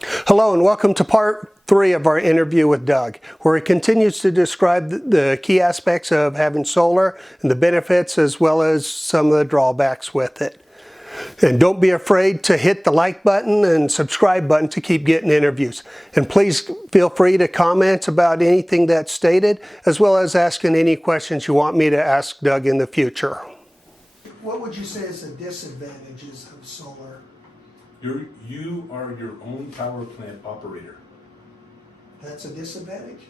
Hello and welcome to part 3 of our interview with Doug, where he continues to describe the key aspects of having solar and the benefits as well as some of the drawbacks with it. And don't be afraid to hit the like button and subscribe button to keep getting interviews. And please feel free to comment about anything that's stated, as well as asking any questions you want me to ask Doug in the future. What would you say is the disadvantages of solar? You are your own power plant operator. That's a disadvantage?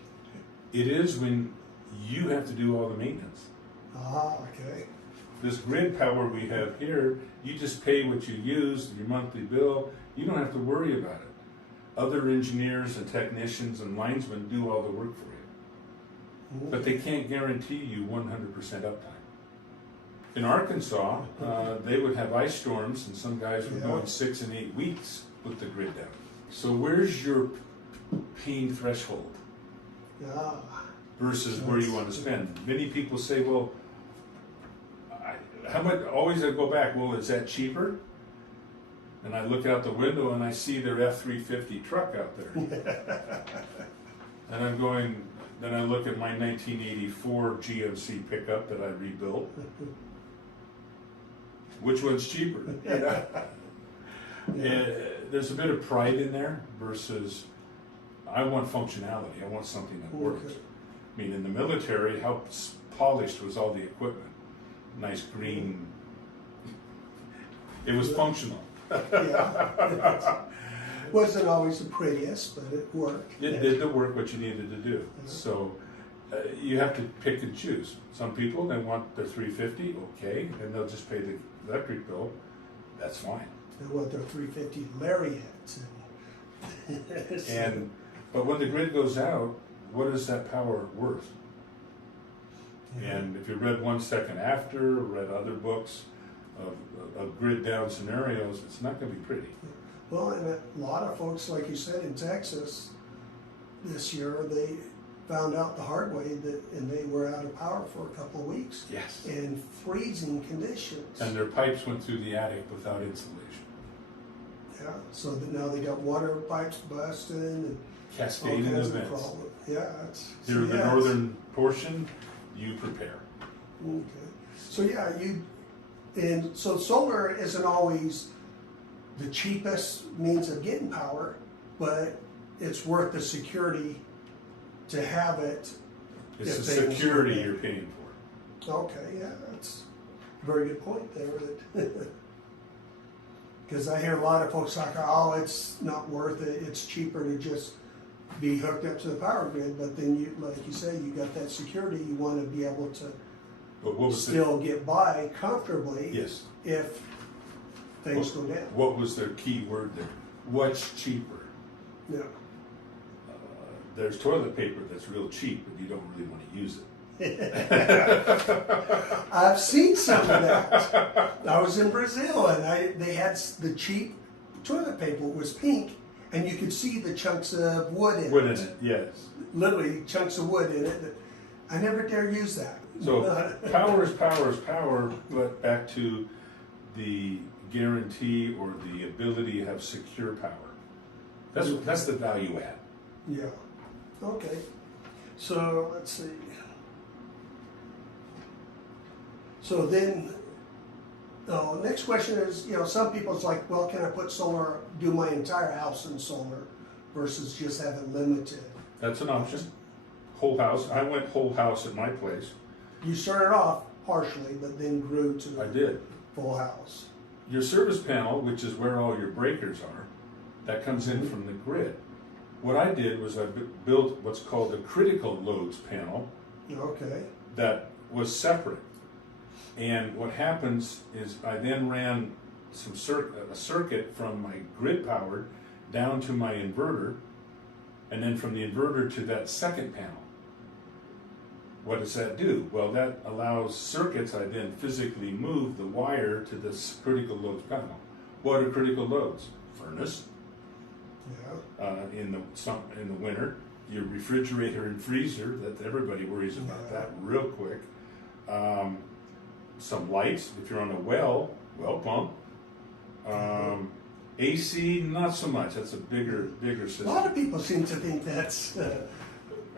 It is when you have to do all the maintenance. Ah, okay. This grid power we have here, you just pay what you use, your monthly bill. You don't have to worry about it. Other engineers and technicians and linesmen do all the work for you. But they can't guarantee you 100% uptime. In Arkansas, they would have ice storms, and some guys were going 6 and 8 weeks with the grid down. So where's your pain threshold versus where you want to spend? Many people say, well, how much? Always I go back, well, is that cheaper? And I look out the window and I see their F-350 truck out there. And I'm going, then I look at my 1984 GMC pickup that I rebuilt. Which one's cheaper? There's a bit of pride in there versus I want functionality. I want something that works. I mean, in the military, how polished was all the equipment? Nice green. It was functional. Wasn't always the prettiest, but it worked. It did the work what you needed to do. So you have to pick and choose. Some people, they want their 350, okay, and they'll just pay the electric bill. That's fine. They want their 350 Lariats. But when the grid goes out, what is that power worth? And if you read 1 Second After, read other books of grid down scenarios, it's not going to be pretty. Well, and a lot of folks, like you said, in Texas this year, they found out the hard way and they were out of power for a couple of weeks. Yes. In freezing conditions. And their pipes went through the attic without insulation. Yeah, so now they got water pipes busting and Cascading all kinds events. of problems. Yeah, it's Here in the northern portion, you prepare. Okay. So so solar isn't always the cheapest means of getting power, but it's worth the security to have it. It's the security you're paying for. Okay, yeah, that's a very good point there. Because I hear a lot of folks like, oh, it's not worth it. It's cheaper to just be hooked up to the power grid. But then, like you say, you got that security. You want to be able to still get by comfortably. Yes. If things go down. What was their key word there? What's cheaper? Yeah. There's toilet paper that's real cheap, but you don't really want to use it. I've seen some of that. I was in Brazil and they had the cheap toilet paper. It was pink, and you could see the chunks of wood in it. Wood in it, yes. Literally chunks of wood in it. I never dare use that. So power is power, but back to the guarantee or the ability to have secure power. That's the value add. Yeah. Okay. So let's see. So then, next question is, some people's like, well, can I put solar, do my entire house in solar versus just have it limited? That's an option. Whole house. I went whole house at my place. You started off partially, but then grew to I did. Full house. Your service panel, which is where all your breakers are, that comes in from the grid. What I did was I built what's called a critical loads panel. Okay. That was separate. And what happens is I then ran a circuit from my grid powered down to my inverter, and then from the inverter to that second panel. What does that do? Well, that allows circuits. I then physically move the wire to this critical loads panel. What are critical loads? Furnace. Yeah. In the winter, your refrigerator and freezer. That everybody worries about that real quick. Some lights if you're on a well pump. AC, not so much. That's a bigger A system. lot of people seem to think that's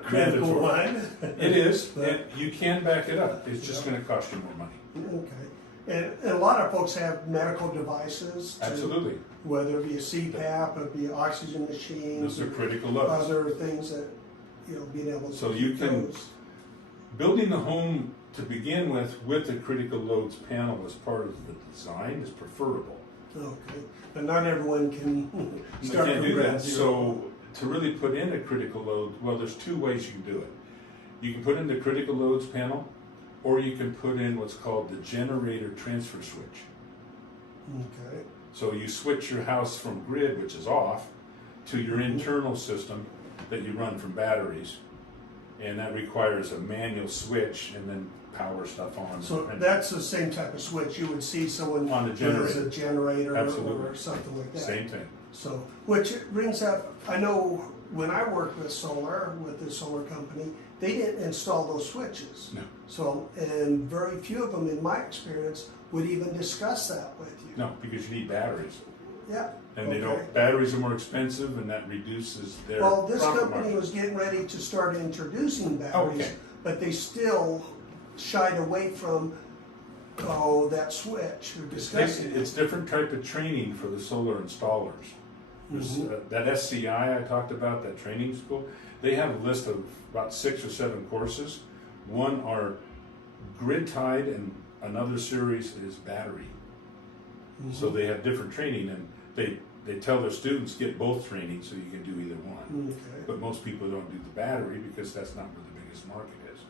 critical Mandatory. one. It is, But- and you can back it up. It's just going to cost you more money. Okay. And a lot of folks have medical devices. Absolutely. Whether it be a CPAP, it be oxygen machines. Those are or critical loads. Other things that, being able to. So you keep can- those. Building the home to begin with the critical loads panel as part of the design is preferable. Okay. But not everyone can You start can't from do ground that. zero. So to really put in a critical load, well, there's two ways you can do it. You can put in the critical loads panel, or you can put in what's called the generator transfer switch. Okay. So you switch your house from grid, which is off, to your internal system that you run from batteries. And that requires a manual switch and then power stuff on. So And that's the same type of switch you would see someone On the who has generator. a generator Absolutely. or something like that. Same thing. So, which brings up, I know when I worked with solar, with the solar company, they didn't install those switches. No. So, and very few of them, in my experience, would even discuss that with you. No, because you need batteries. Yeah. And they Okay. don't, batteries are more expensive and that reduces their Well, this profit company margin. was getting ready to start introducing batteries, Okay. but they still shied away from, that switch or discussing it. It's different type of training for the solar installers. There's, that SCI I talked about, that training school, they have a list of about 6 or 7 courses. One are grid tied and another series is battery. So they have different training and they tell their students get both training so you can do either one. Okay. But most people don't do the battery because that's not where the biggest market is.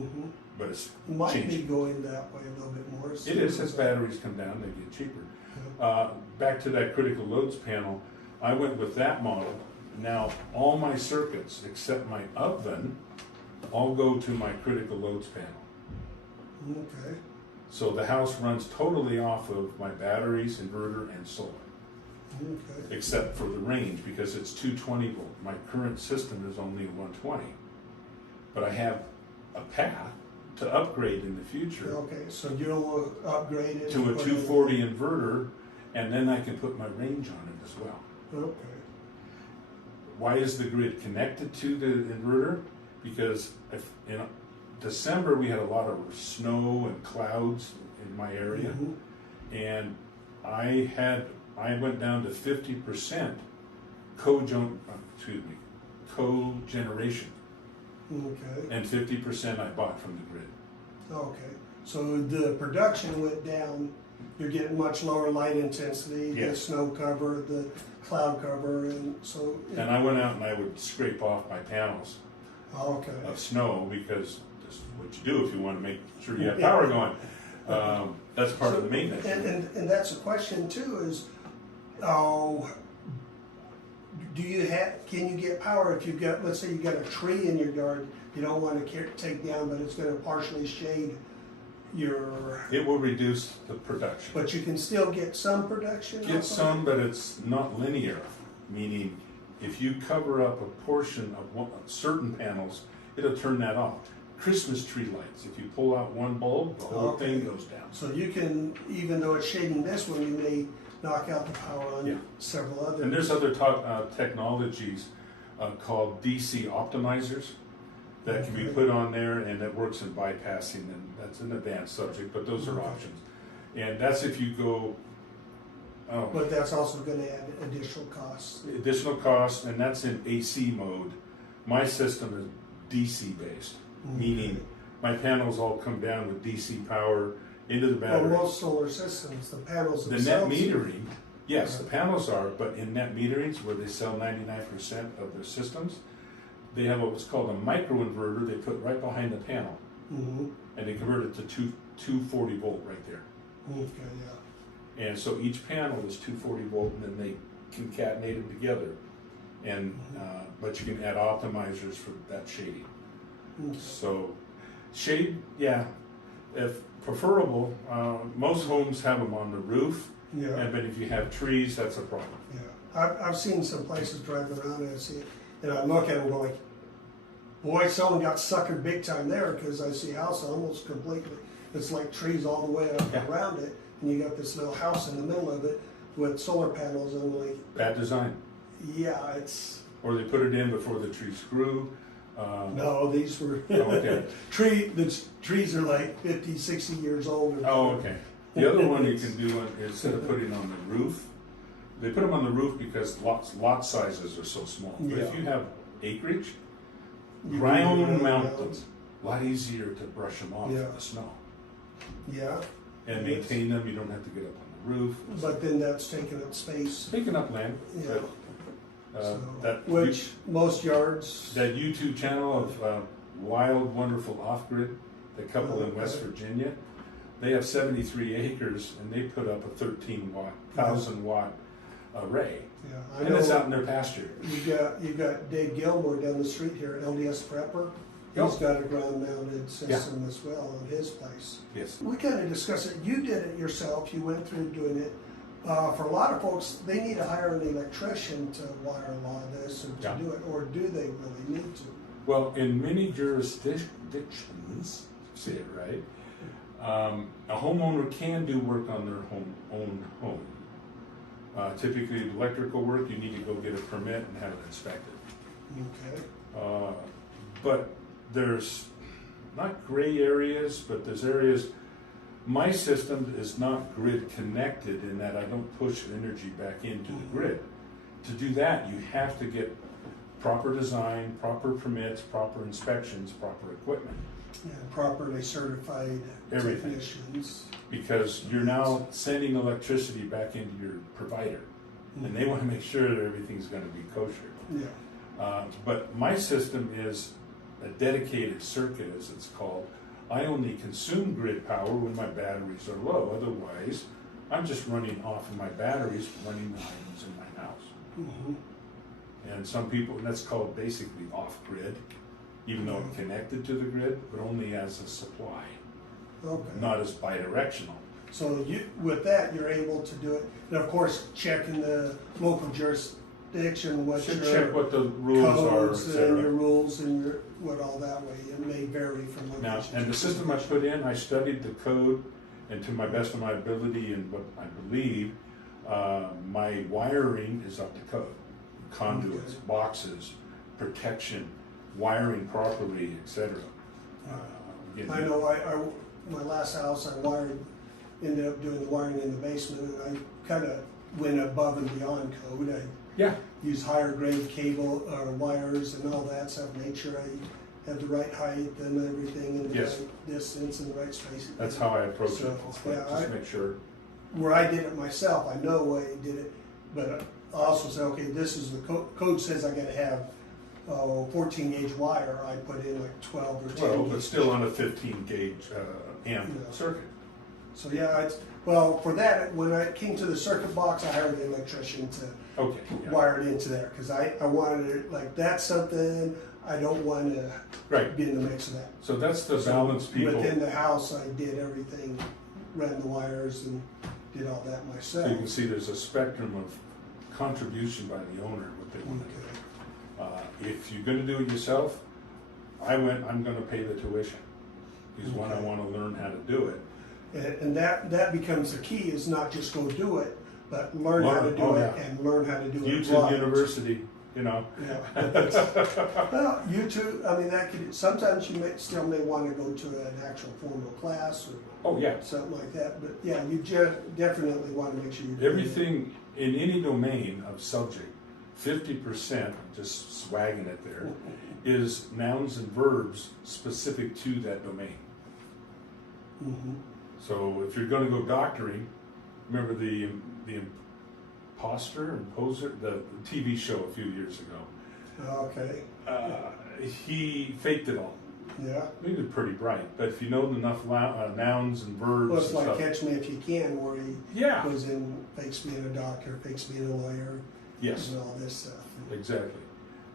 Mhm. But it's Might be changing. going that way a little bit more. It is, as batteries come down, they get cheaper. Back to that critical loads panel, I went with that model. Now, all my circuits, except my oven, all go to my critical loads panel. Okay. So the house runs totally off of my batteries, inverter, and solar, Okay. except for the range, because it's 220 volt. My current system is only 120. But I have a path to upgrade in the future Okay, so you'll upgrade it to a put 240 inverter, and then I can put my range on it as well. in- Okay. Why is the grid connected to the inverter? Because in December we had a lot of snow and clouds in my area, Mhm. and I went down to 50% cogeneration, Okay. and 50% I bought from the grid. Okay. So the production went down. You're getting much lower light intensity, the Yes. snow cover, the cloud cover, and so. And I went out and I would scrape off my panels Okay. of snow, because this is what you do if you want to make sure you have power going. That's part of the maintenance. And that's a question too, is, can you get power if you've got, let's say you've got a tree in your yard you don't want to take down, but it's going to partially shade your, It will reduce the production. but you can still get some production? Get off some, of but it's not linear, meaning if you cover up a portion of certain panels, it'll turn that off. Christmas tree lights, if you pull out one bulb, the whole Okay. thing goes down. it? So you can, even though it's shading this one, you may knock out the power on Yeah. several others. And there's other technologies called DC optimizers that can be Okay. put on there, and that works in bypassing, and that's an advanced subject, but those are Okay. options. And that's if you go, But that's also going to add additional costs. additional cost, and that's in AC mode. My system is DC based, meaning my panels all come down with DC power into the Well, battery. most solar systems, the panels The net themselves. metering, yes, the panels are, but in net meterings where they sell 99% of their systems, they have what's called a microinverter they put right behind the panel, Mhm. and they convert it to 240 volt right there. Okay, yeah. And so each panel is 240 volt, and then they concatenate them together. And but you can add optimizers for that shading. Okay. So shade, yeah, if preferable. Most homes have them on the roof, Yeah, but if you have trees, that's a problem. yeah. I've seen some places driving around and I see it, and I look at it and go like, boy, someone got suckered big time there, because I see a house almost completely, it's like trees all the way up Yeah. around it, and you got this little house in the middle of it with solar panels only. Bad design. Yeah, it's, Or they put it in before the trees grew. no, these were, Okay. the trees are like 50, 60 years old. Oh, okay. The other one you can do instead of putting on the roof, they put them on the roof because lot sizes are so small. But if Yeah. you have acreage, You ground can mount ground them. A lot easier to brush them off Yeah. with the snow. Yeah, And Yes. maintain them, you don't have to get up on the roof. but then that's taking up space. Picking up land. Yeah. But, So, that, which most yards, that YouTube channel of Wild Wonderful Off-Grid, the couple in West Okay. Virginia, they have 73 acres and they put up a 1,000 watt array. yeah, I And it's out know, in their pasture. you got Dave Gilmore down the street here, LDS Prepper. He's Yep. got a ground mounted system as well on his place. Yes. We kind of discussed it, you did it yourself, you went through doing it. For a lot of folks, they need to hire an electrician to wire a lot of this or to Yeah. do it, or do they really need to? Well, in many jurisdictions, say it right, a homeowner can do work on their own home. Typically, electrical work, you need to go get a permit and have it inspected. Okay, But there's not gray areas, but there's areas. My system is not grid connected in that I don't push energy back into the grid. To do that, you have to get proper design, proper permits, proper inspections, proper equipment. and properly certified Everything. technicians. Because you're now sending electricity back into your provider. And they want to make sure that everything's going to be kosher. Yeah, But my system is a dedicated circuit, as it's called. I only consume grid power when my batteries are low. Otherwise, I'm just running off of my batteries, running the items in my house. mhm, And some people, and that's called basically off-grid, even though I'm connected to the grid, but only as a supply, okay. not as bidirectional. So with that, you're able to do it, and of course, checking the local jurisdiction, what Should your check what the rules are, codes and etc. your rules and your, what all that way, it may vary from location. Now, and the system I put in, I studied the code, and to my best of my ability and what I believe, my wiring is up to code. Conduits, Okay. boxes, protection, wiring properly, etc. I know my last house, ended up doing the wiring in the basement, and I kind of went above and beyond code. Yeah, Use higher grade cable or wires and all that stuff, make sure I have the right height and everything and the Yes. right distance and the right spacing. that's how I approach So, it. It's like, yeah, just make sure. Where I did it myself, I know why I did it, but I also said, okay, this is the code says I gotta have 14 gauge wire. I put in like 12 or 10 Well, gauge. but still on a 15 gauge amp Yeah. circuit. So yeah, well, for that, when I came to the circuit box, I hired an electrician to Okay. Yeah. wire it into there, because I wanted it, like, that's something I don't want to Right. be in the mix of that. So that's the balance people. Within the house, I did everything, ran the wires and did all that So you can myself. see there's a spectrum of contribution by the owner, what they want to do. Okay. If you're going to do it yourself, I'm going to pay the tuition. Because when I Okay. want to learn how to do it. And that becomes the key, is not just go do it, but learn how to Learn, do oh, it yeah. and learn how to do it YouTube right. University, you know. Yeah, but well, YouTube, I mean, that could, sometimes you still may want to go to an actual formal class or Oh yeah. something like that, but yeah, you definitely want to make sure you. Everything in any domain of subject, 50%, just swagging it there, is nouns and verbs specific to that domain. Mm-hmm. So if you're going to go doctoring, remember the imposter, the TV show a few years ago. Okay, He faked it all. yeah. He was pretty bright, but if you know enough nouns and verbs Well, it's and like stuff, Catch Me If You Can, where he yeah, goes in, fakes being a doctor, fakes being a lawyer, yes, and all this stuff. exactly.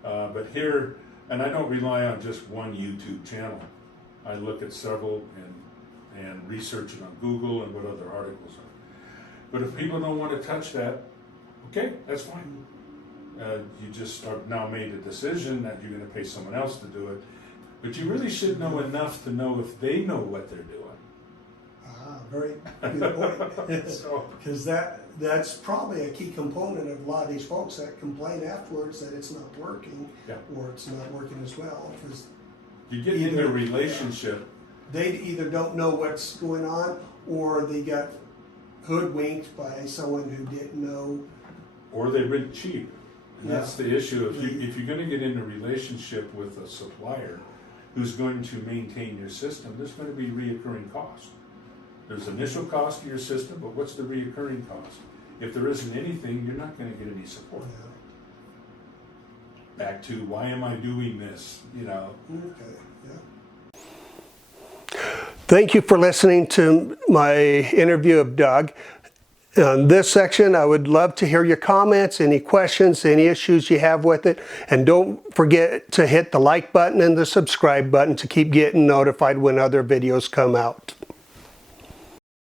But here, and I don't rely on just one YouTube channel. I look at several and research it on Google and what other articles are. But if people don't want to touch that, okay, that's fine. You just are now made a decision that you're going to pay someone else to do it. But you really should know enough to know if they know what they're doing. Ah, very good point. So, Because that's probably a key component of a lot of these folks that complain afterwards that it's not working, Yeah. or it's not working as well. Because you get into a relationship, they either don't know what's going on, or they got hoodwinked by someone who didn't know. or they rent cheap. And Yeah. that's the issue. If you're going to get in a relationship with a supplier who's going to maintain your system, there's going to be reoccurring costs. There's initial cost to your system, but what's the reoccurring cost? If there isn't anything, you're not going to get any support. Back to, why am I doing this? You know. Okay, yeah. Thank you for listening to my interview of Doug. On this section, I would love to hear your comments, any questions, any issues you have with it. And don't forget to hit the like button and the subscribe button to keep getting notified when other videos come out.